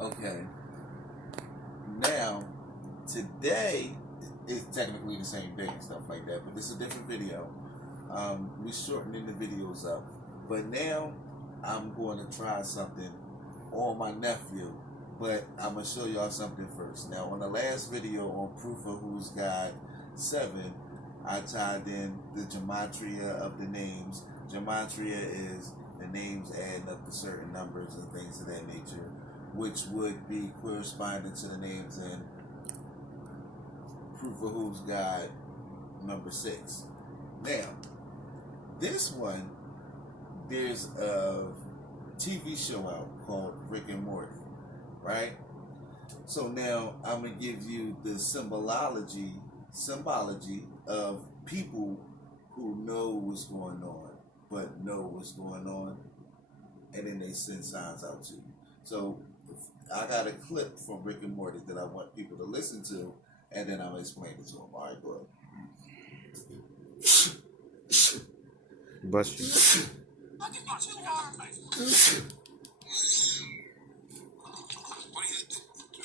Okay. Now, today is technically the same day and stuff like that, but this is a different video. We shortening the videos up, but now I'm going to try something on my nephew. But I'm gonna show y'all something first. Now, on the last video on Proof of Who's God 7, I tied in the gematria of the names. Gematria is the names adding up to certain numbers and things of that nature, which would be corresponding to the names in Proof of Who's God number 6. Now, this one, there's a TV show out called Rick and Morty, right? So now I'm gonna give you the symbology of people who know what's going on, but know what's going on, and then they send signs out to you. So I got a clip from Rick and Morty that I want people to listen to, and then I'm gonna explain it to them. All right, go ahead. Bless you. I'll give you 2 arms.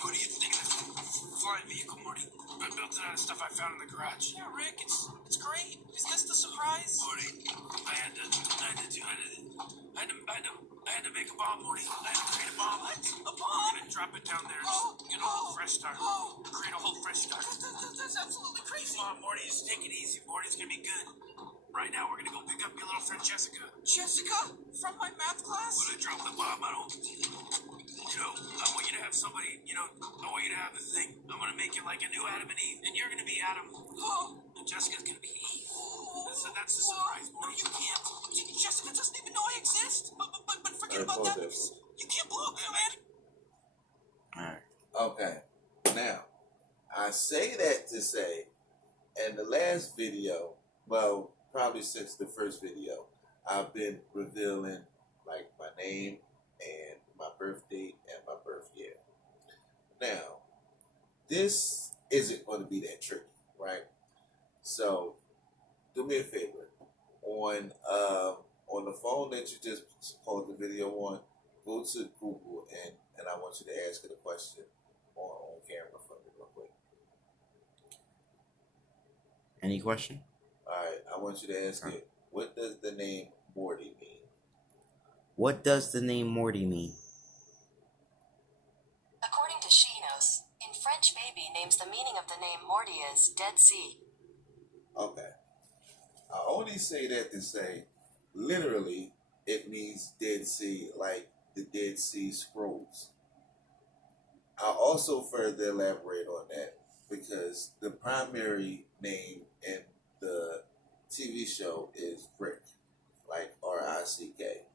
What do you think of this flying vehicle, Morty? I built it out of stuff I found in the garage. Yeah, Rick, it's great. Isn't this the surprise? Morty, I had to make a bomb, Morty. I had to create a bomb. What? A bomb? I'm gonna drop it down there. Get a whole fresh start. Create a whole fresh start. That's absolutely crazy. Come on, Morty, just take it easy. Morty's gonna be good. Right now, we're gonna go pick up your little friend Jessica. Jessica? From my math class? When I drop the bomb, I want you to have somebody, I want you to have a thing. I'm gonna make you like a new Adam and Eve, and you're gonna be Adam. And Jessica's gonna be Eve. So that's the surprise, Morty. No, you can't. Jessica doesn't even know I exist. But forget about that. You can't blow up, man. Alright. Okay. Now, I say that to say, in the last video, well, probably since the first video, I've been revealing like my name and my birth date and my birth year. Now, this isn't going to be that tricky, right? So, do me a favor. On the phone that you just paused the video on, go to Google and I want you to ask it a question on camera for me real quick. Any question? All right, I want you to ask it, what does the name Morty mean? What does the name Morty mean? According to Shinos, in French, baby names, the meaning of the name Morty is Dead Sea. Okay. I only say that to say, literally, it means Dead Sea, like the Dead Sea Scrolls. I'll also further elaborate on that because the primary name in the TV show is Rick, like R-I-C-K.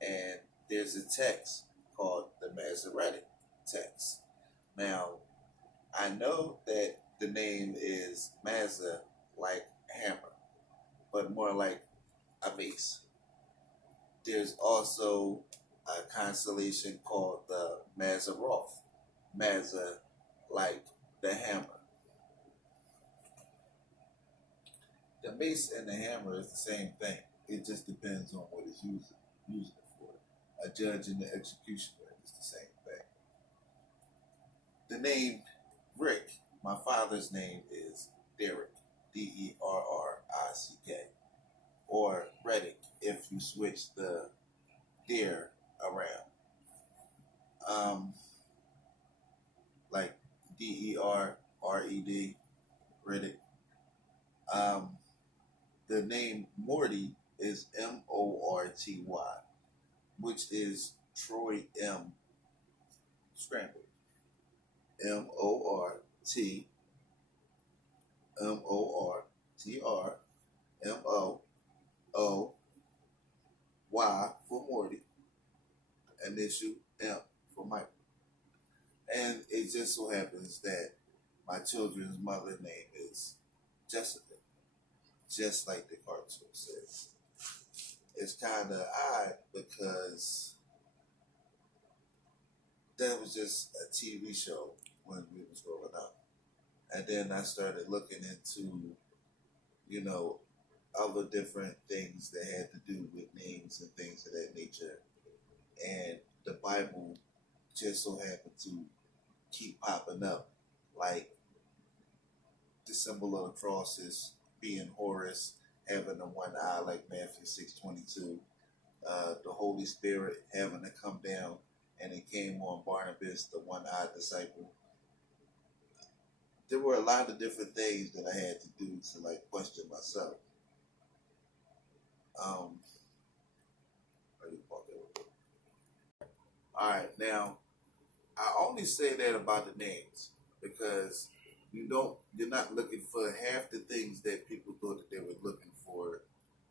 And there's a text called the Masoretic text. Now, I know that the name is Mazza, like hammer, but more like a mace. There's also a constellation called the Mazzaroth. Mazza, like the hammer. The mace and the hammer is the same thing. It just depends on what it's using it for. A judge and the executioner is the same thing. The name Rick, my father's name is Derrick, D-E-R-R-I-C-K, or Reddick if you switch the "der" around. Like D-E-R-R-E-D, Reddick. The name Morty is M-O-R-T-Y, which is Troy M. scrambled. M-O-R-T-R-M-O-O-Y for Morty, initial M for Michael. And it just so happens that my children's mother name is Jessica, just like the cartoon says. It's kind of odd because that was just a TV show when we was growing up. And then I started looking into, other different things that had to do with names and things of that nature. And the Bible just so happen to keep popping up, like the symbol of the cross is being Horus, having the one eye, like Matthew 6:22. The Holy Spirit having to come down, and it came on Barnabas, the one-eyed disciple. There were a lot of different things that I had to do to like question myself. Um, all right, now I only say that about the names because you're not looking for half the things that people thought that they were looking for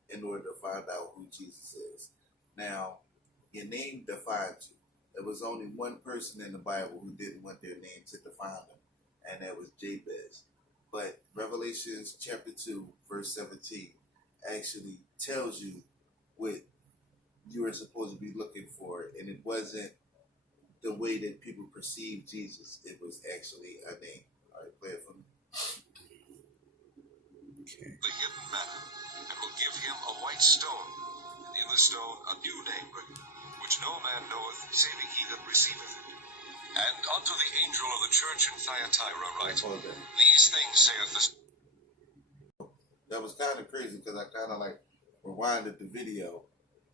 in order to find out who Jesus is. Now, your name defines you. There was only one person in the Bible who didn't want their name to define them, and that was Jabez. But Revelations chapter 2, verse 17 actually tells you what you were supposed to be looking for, and it wasn't the way that people perceived Jesus. It was actually a name. All right, play it for me. Okay. The hidden manna, and will give him a white stone, and in the stone a new name written, which no man knoweth, saving he that receiveth it. And unto the angel of the church in Thyatira write, These things saith the... That was kind of crazy because I kind of like rewinded the video,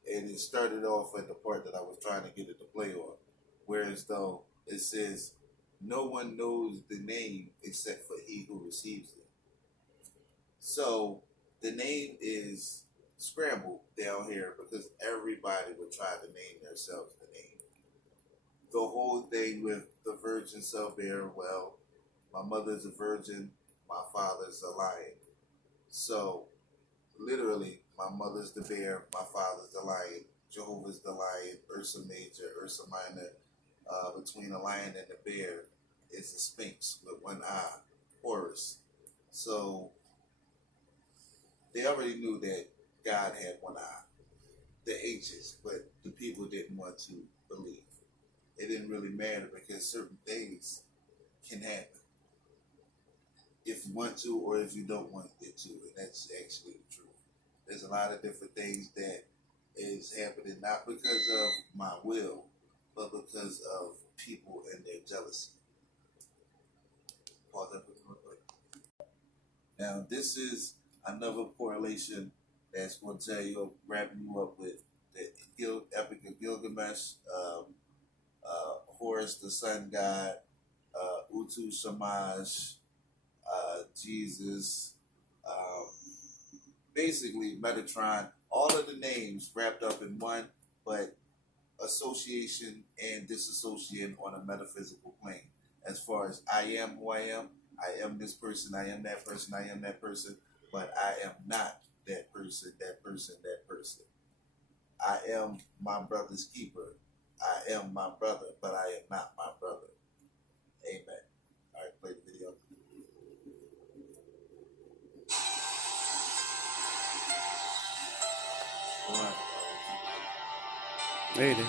and it started off at the part that I was trying to get it to play on. Whereas though it says, no one knows the name except for he who receives it. So the name is scrambled down here because everybody would try to name themselves the name. The whole thing with the virgin shall bear, well, my mother's a virgin, my father's a lion. So literally, my mother's the bear, my father's the lion, Jehovah's the lion, Ursa Major, Ursa Minor. Between the lion and the bear is a sphinx with one eye, Horus. So they already knew that God had one eye, the ancients, but the people didn't want to believe. It didn't really matter because certain things can happen if you want to or if you don't want it to, and that's actually the truth. There's a lot of different things that is happening not because of my will, but because of people and their jealousy. Pause that real quick. Now, this is another correlation that's going to tell you, wrapping you up with the Epic of Gilgamesh, Horus, the sun god, Utu Shamash, Jesus, basically Metatron, all of the names wrapped up in one, but association and disassociation on a metaphysical plane. As far as I am who I am this person, I am that person, I am that person, but I am not that person, that person, that person. I am my brother's keeper. I am my brother, but I am not my brother. Amen. All right, play the video. All right. There it is. The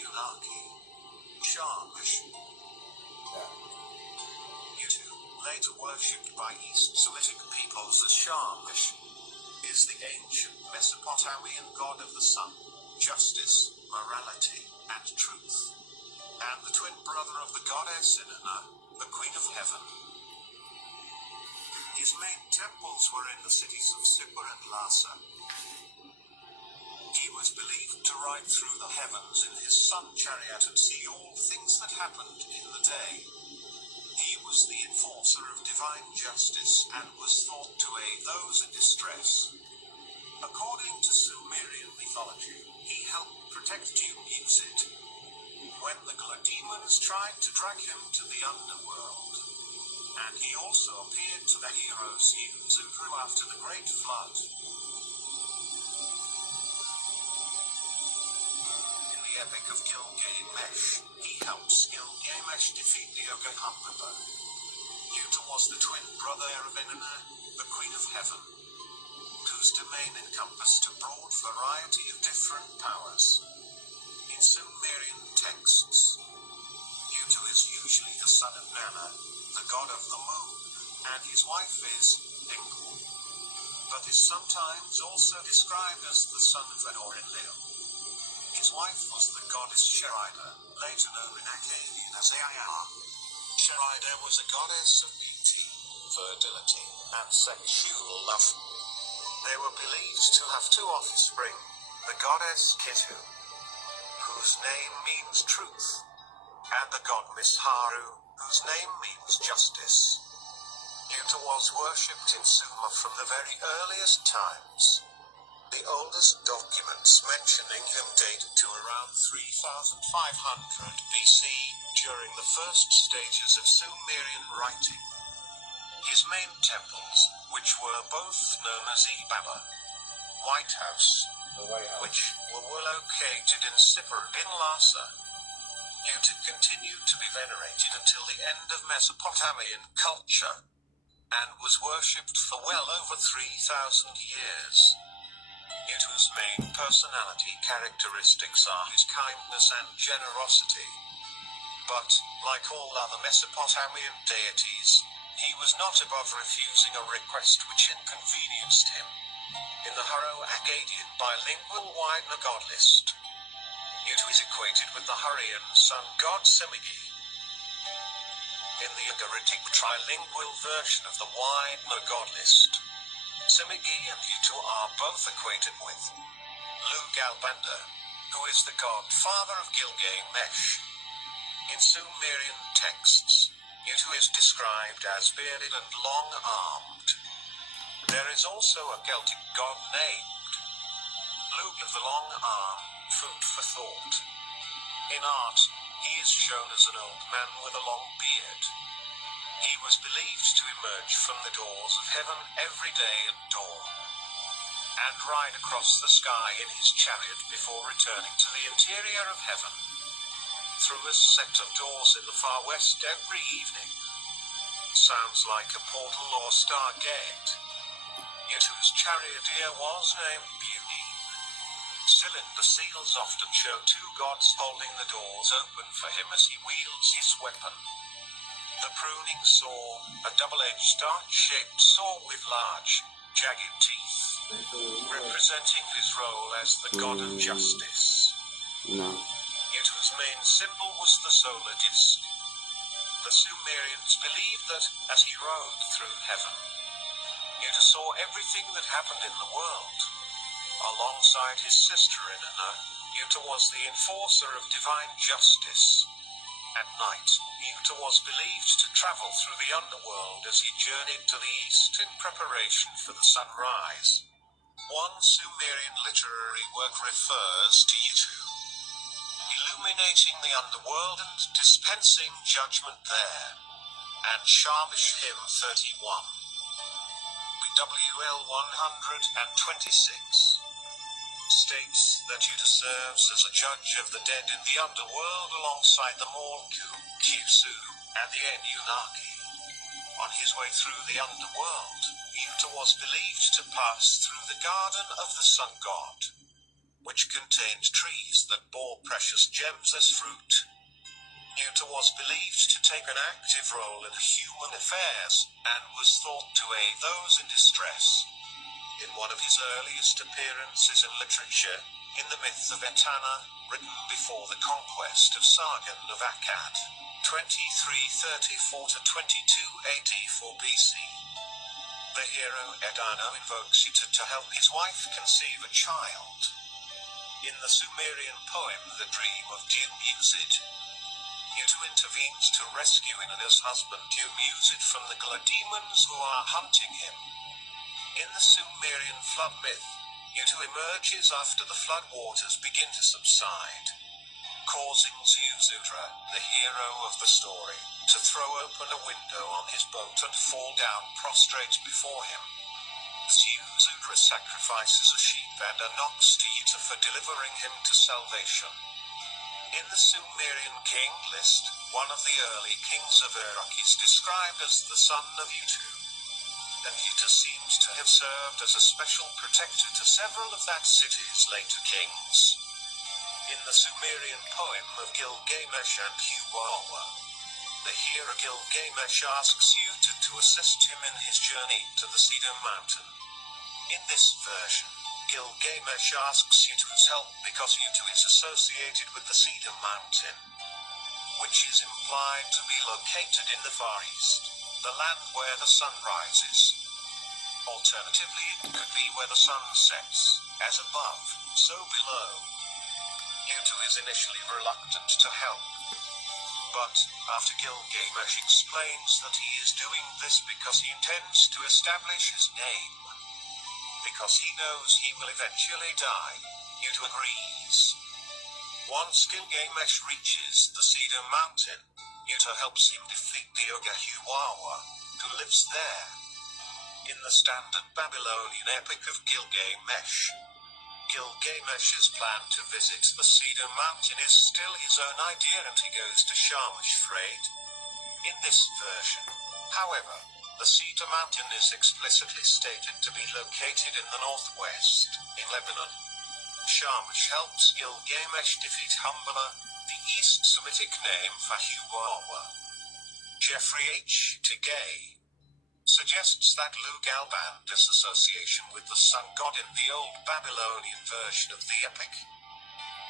Anunnaki, Shamash. Utu, later worshipped by East Semitic peoples as Shamash, is the ancient Mesopotamian god of the sun, justice, morality, and truth, and the twin brother of the goddess Inanna, the queen of heaven. His main temples were in the cities of Sippar and Lhasa. He was believed to ride through the heavens in his sun chariot and see all things that happened in the day. He was the enforcer of divine justice and was thought to aid those in distress. According to Sumerian mythology, he helped protect Unyusit when the demons tried to drag him to the underworld. And he also appeared to the heroes Zuzu after the Great Flood. In the Epic of Gilgamesh, he helped Gilgamesh defeat the Ogahamriba. Utu was the twin brother of Inanna, the Queen of Heaven, whose domain encompassed a broad variety of different powers. In Sumerian texts, Utu is usually the son of Nana, the god of the moon, and his wife is Enku. but is sometimes also described as the son of Enlil. His wife was the goddess Sherida, later known in Akkadian as Ea. Sherida was a goddess of beauty, fertility, and sexual love. They were believed to have two offspring, the goddess Kitu, whose name means truth, and the god Misharu, whose name means justice. Uta was worshipped in Sumer from the very earliest times. The oldest documents mentioning him date to around 3500 BC, during the first stages of Sumerian writing. His main temples, which were both known as Ibaba, White House, which were located in Sippar in Lhasa, Uta continued to be venerated until the end of Mesopotamian culture, and was worshipped for well over 3,000 years. Uta's main personality characteristics are his kindness and generosity. But, like all other Mesopotamian deities, he was not above refusing a request which inconvenienced him. In the Hurro-Akkadian bilingual Widener god list, Utu is equated with the Hurrian sun god Semigi. In the Ugaritic trilingual version of the Widener god list, Semigi and Utu are both equated with Lugalbanda, who is the godfather of Gilgamesh. In Sumerian texts, Utu is described as bearded and long-armed. There is also a Celtic god named Lug of the long arm, food for thought. In art, he is shown as an old man with a long beard. He was believed to emerge from the doors of heaven every day at dawn, and ride across the sky in his chariot before returning to the interior of heaven, through a set of doors in the far west every evening. Sounds like a portal or stargate. Utu's charioteer was named Bunine. Cylinder seals often show two gods holding the doors open for him as he wields his weapon. The pruning saw, a double-edged dart-shaped saw with large, jagged teeth, representing his role as the god of justice. No. Utu's main symbol was the solar disk. The Sumerians believed that, as he rode through heaven, Utu saw everything that happened in the world. Alongside his sister Inanna, Utu was the enforcer of divine justice. At night, Utu was believed to travel through the underworld as he journeyed to the east in preparation for the sunrise. One Sumerian literary work refers to Utu illuminating the underworld and dispensing judgment there, and Shamish Hymn 31. WL 126 states that Uta serves as a judge of the dead in the underworld alongside the Morku, Kusu, and the Enunnaki. On his way through the underworld, Uta was believed to pass through the garden of the sun god, which contained trees that bore precious gems as fruit. Uta was believed to take an active role in human affairs, and was thought to aid those in distress. In one of his earliest appearances in literature, in the myth of Etana, written before the conquest of Sargon of Akkad, 2334 to 2284 BC, the hero Edano invokes Uta to help his wife conceive a child. In the Sumerian poem The Dream of Dumusid, Utu intervenes to rescue Inanna's husband Dumusid from the demons who are hunting him. In the Sumerian flood myth, Utu emerges after the flood waters begin to subside, causing Ziusudra, the hero of the story, to throw open a window on his boat and fall down prostrate before him. Ziusudra sacrifices a sheep and an ox to Uta for delivering him to salvation. In the Sumerian king list, one of the early kings of Uruk is described as the son of Utu, and Uta seems to have served as a special protector to several of that city's later kings. In the Sumerian poem of Gilgamesh and Huwawa, the hero Gilgamesh asks Uta to assist him in his journey to the Cedar Mountain. In this version, Gilgamesh asks Utu's help because Utu is associated with the Cedar Mountain, which is implied to be located in the Far East, the land where the sun rises. Alternatively, it could be where the sun sets, as above, so below. Utu is initially reluctant to help, but after Gilgamesh explains that he is doing this because he intends to establish his name, because he knows he will eventually die, Utu agrees. Once Gilgamesh reaches the Cedar Mountain, Utu helps him defeat the Ogahiwawa, who lives there. In the standard Babylonian epic of Gilgamesh, Gilgamesh's plan to visit the Cedar Mountain is still his own idea and he goes to Shamash Freight. In this version, however, the Cedar Mountain is explicitly stated to be located in the northwest, in Lebanon. Shamash helps Gilgamesh defeat Humbaba, the East Semitic name for Huwawa. Jeffrey H. Tegay suggests that Lugalban's association with the sun god in the old Babylonian version of the epic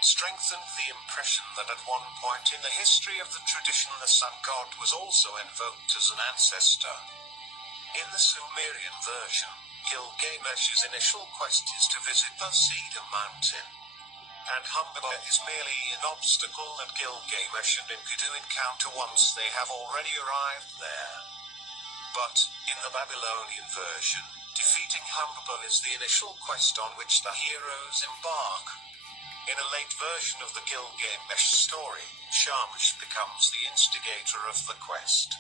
strengthened the impression that at one point in the history of the tradition the sun god was also invoked as an ancestor. In the Sumerian version, Gilgamesh's initial quest is to visit the Cedar Mountain, and Humbaba is merely an obstacle that Gilgamesh and Enkidu encounter once they have already arrived there. But, in the Babylonian version, defeating Humbaba is the initial quest on which the heroes embark. In a late version of the Gilgamesh story, Shamash becomes the instigator of the quest,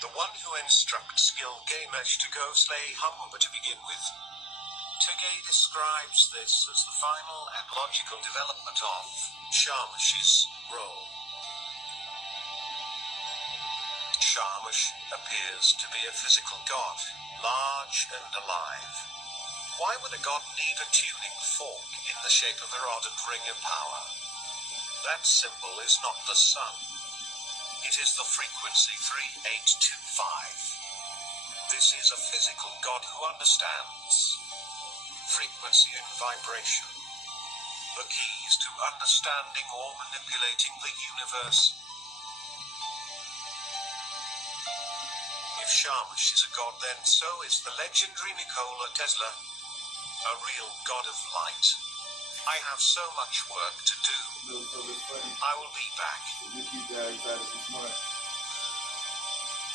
the one who instructs Gilgamesh to go slay Humbaba to begin with. Tegay describes this as the final and logical development of Shamash's role. Shamash appears to be a physical god, large and alive. Why would a god need a tuning fork in the shape of a rod and ring of power? That symbol is not the sun. It is the frequency 3825. This is a physical god who understands frequency and vibration, the keys to understanding or manipulating the universe. If Shamash is a god, then so is the legendary Nikola Tesla, a real god of light. I have so much work to do. I will be back.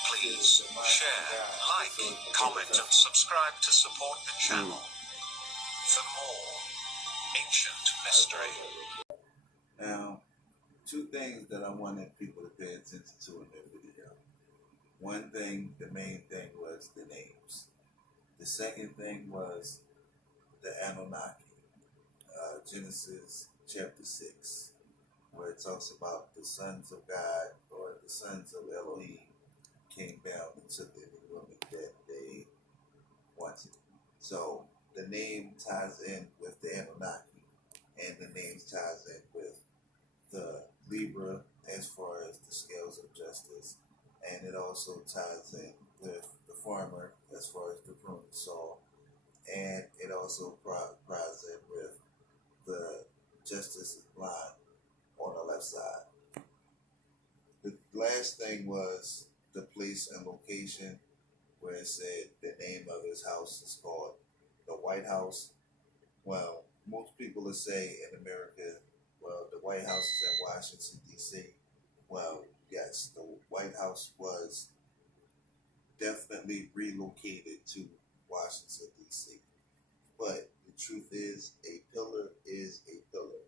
Please share, like, comment, and subscribe to support the channel for more ancient mystery. Now, two things that I wanted people to pay attention to in their video. One thing, the main thing, was the names. The second thing was the Anunnaki. Genesis chapter 6, where it talks about the sons of God, or the sons of Elohim, came down and took any woman that they wanted. So the name ties in with the Anunnaki, and the name ties in with the Libra as far as the scales of justice, and it also ties in with the farmer as far as the pruning saw, and it also ties in with the justice is blind on the left side. The last thing was the place and location, where it said the name of his house is called the White House. Well, most people will say in America, well, the White House is in Washington, D.C. Well, yes, the White House was definitely relocated to Washington, D.C. But the truth is, a pillar is a pillar.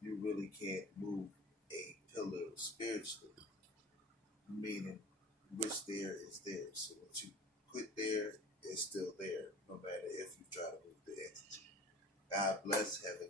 You really can't move a pillar spiritually, meaning which there is there. So what you put there is still there, no matter if you try to move the entity. God bless heaven.